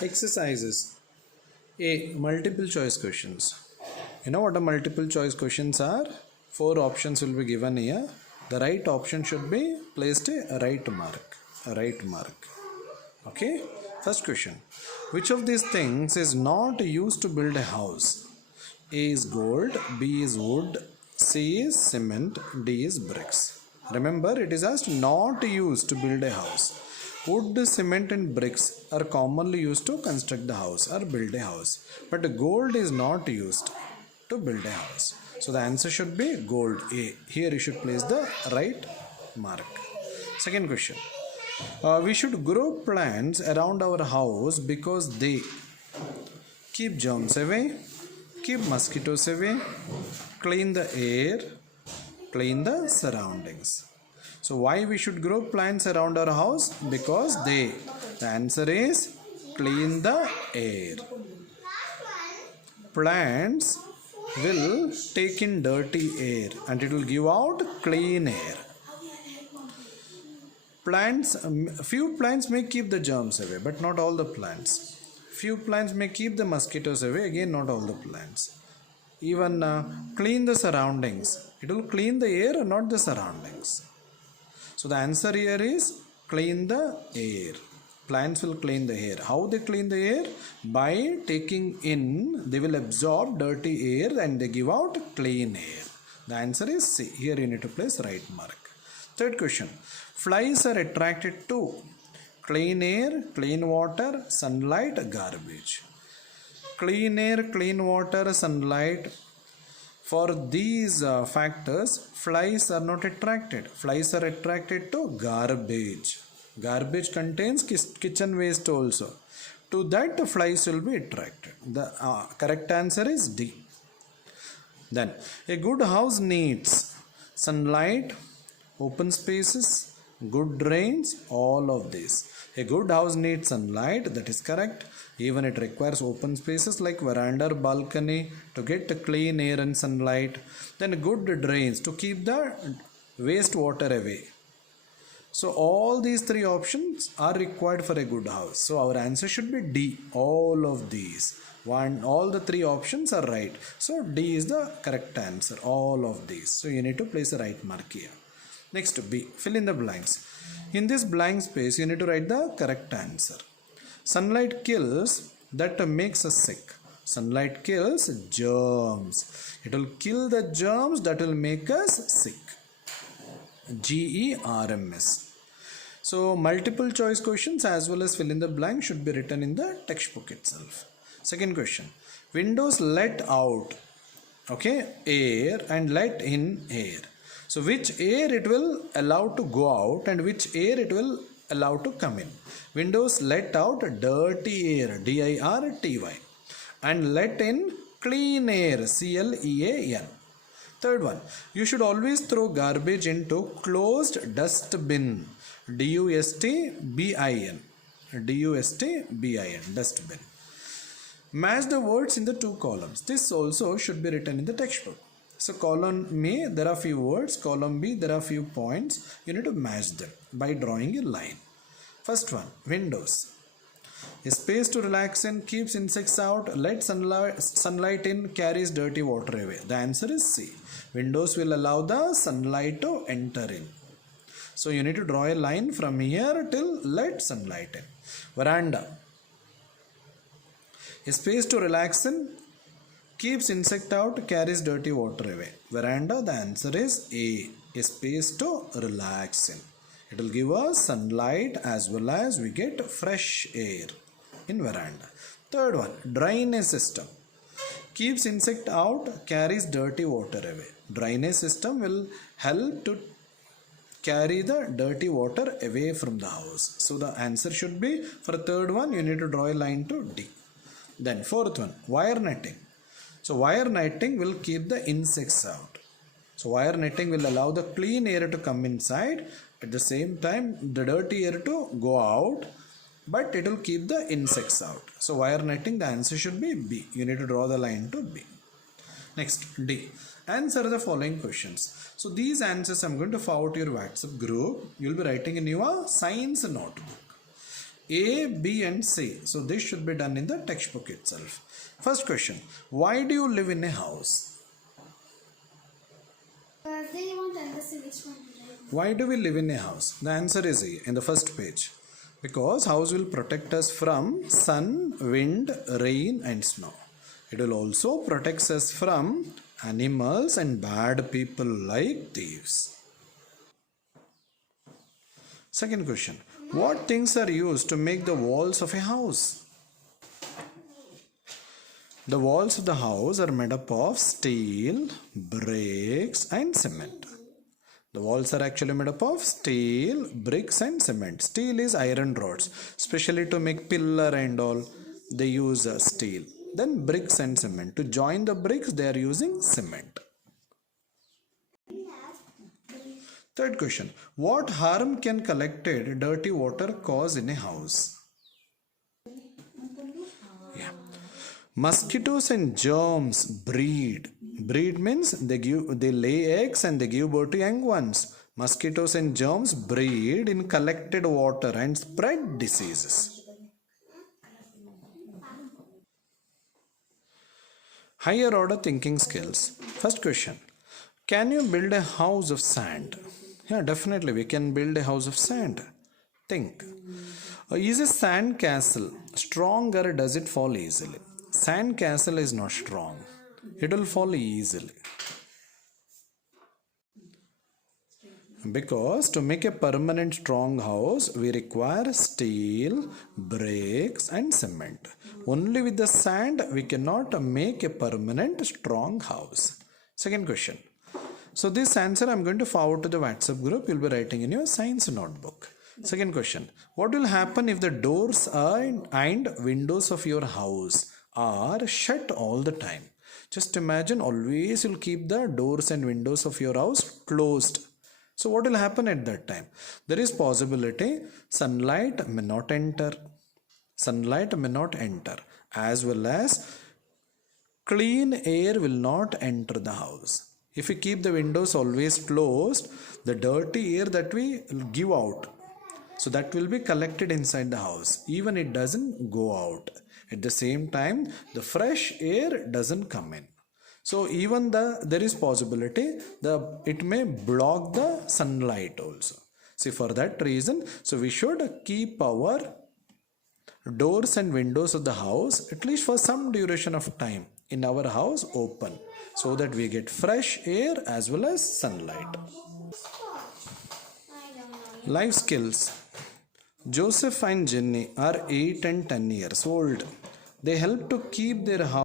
Exercises. A. Multiple choice questions. You know what a multiple choice questions are? Four options will be given here. The right option should be placed a right mark. A right mark. Okay. First question. Which of these things is not used to build a house? A is gold, B is wood, C is cement, D is bricks. Remember, it is asked not used to build a house. Wood, cement and bricks are commonly used to construct the house or build a house. But gold is not used to build a house. So the answer should be gold, A. Here you should place the right mark. Second question. We should grow plants around our house because they keep germs away, keep mosquitoes away, clean the air, clean the surroundings. So why we should grow plants around our house? Because they. The answer is clean the air. Plants will take in dirty air and it will give out clean air. Few plants may keep the germs away, but not all the plants. Few plants may keep the mosquitoes away, again not all the plants. Even clean the surroundings. It will clean the air, not the surroundings. So the answer here is clean the air. Plants will clean the air. How they clean the air? By taking in, they will absorb dirty air and they give out clean air. The answer is C. Here you need to place right mark. Third question. Flies are attracted to clean air, clean water, sunlight, garbage. Clean air, clean water, sunlight. For these factors, flies are not attracted. Flies are attracted to garbage. Garbage contains kitchen waste also. To that, the flies will be attracted. The correct answer is D. Then, a good house needs sunlight, open spaces, good drains, all of these. A good house needs sunlight, that is correct. Even it requires open spaces like veranda or balcony to get clean air and sunlight. Then good drains to keep the wastewater away. So all these three options are required for a good house. So our answer should be D. All of these. All the three options are right. So D is the correct answer. All of these. So you need to place the right mark here. Next B. Fill in the blanks. In this blank space you need to write the correct answer. Sunlight kills, that makes us sick. Sunlight kills germs. It will kill the germs that will make us sick. GERMS. So multiple choice questions as well as fill in the blank should be written in the textbook itself. Second question. Windows let out air and let in air. So which air it will allow to go out and which air it will allow to come in. Windows let out dirty air, DIRTY, and let in clean air, CLEAN. Third one, you should always throw garbage into closed dustbin, DUSTBIN, dustbin. Match the words in the two columns. This also should be written in the textbook. So column A, there are few words. Column B, there are few points. You need to match them by drawing a line. First one, windows. A space to relax in, keeps insects out, let sunlight in, carries dirty water away. The answer is C. Windows will allow the sunlight to enter in. So you need to draw a line from here till let sunlight in. Veranda. A space to relax in, keeps insect out, carries dirty water away. Veranda, the answer is A. A space to relax in. It will give us sunlight as well as we get fresh air in veranda. Third one, drainage system. Keeps insect out, carries dirty water away. Drainage system will help to carry the dirty water away from the house. So the answer should be, for the third one, you need to draw a line to D. Then fourth one, wire netting. So wire netting will keep the insects out. So wire netting will allow the clean air to come inside. At the same time, the dirty air to go out, but it will keep the insects out. So wire netting, the answer should be B. You need to draw the line to B. Next, D. Answer the following questions. So these answers I'm going to forward to your WhatsApp group. You will be writing in your science notebook. A, B and C. So this should be done in the textbook itself. First question. Why do you live in a house? They want to understand which one to write. Why do we live in a house? The answer is A in the first page. Because house will protect us from sun, wind, rain and snow. It will also protect us from animals and bad people like thieves. Second question. What things are used to make the walls of a house? The walls of the house are made up of steel, bricks and cement. The walls are actually made up of steel, bricks and cement. Steel is iron rods, especially to make pillar and all, they use steel. Then bricks and cement. To join the bricks, they are using cement. Third question. What harm can collected dirty water cause in a house? Mosquitoes and germs breed. Breed means they lay eggs and they give birth to young ones. Mosquitoes and germs breed in collected water and spread diseases. Higher order thinking skills. First question. Can you build a house of sand? Yeah, definitely we can build a house of sand. Think. Is a sand castle strong or does it fall easily? Sand castle is not strong. It will fall easily. Because to make a permanent strong house, we require steel, bricks and cement. Only with the sand, we cannot make a permanent strong house. Second question. So this answer I am going to forward to the WhatsApp group. You will be writing in your science notebook. Second question. What will happen if the doors and windows of your house are shut all the time? Just imagine always you'll keep the doors and windows of your house closed. So what will happen at that time? There is possibility sunlight may not enter. Sunlight may not enter, as well as clean air will not enter the house. If we keep the windows always closed, the dirty air that we give out, so that will be collected inside the house. Even it doesn't go out. At the same time, the fresh air doesn't come in. So even there is possibility it may block the sunlight also. See, for that reason, so we should keep our doors and windows of the house at least for some duration of time in our house open, so that we get fresh air as well as sunlight. Life skills. Joseph and Jenny are 8 and 10 years old. They help to keep their house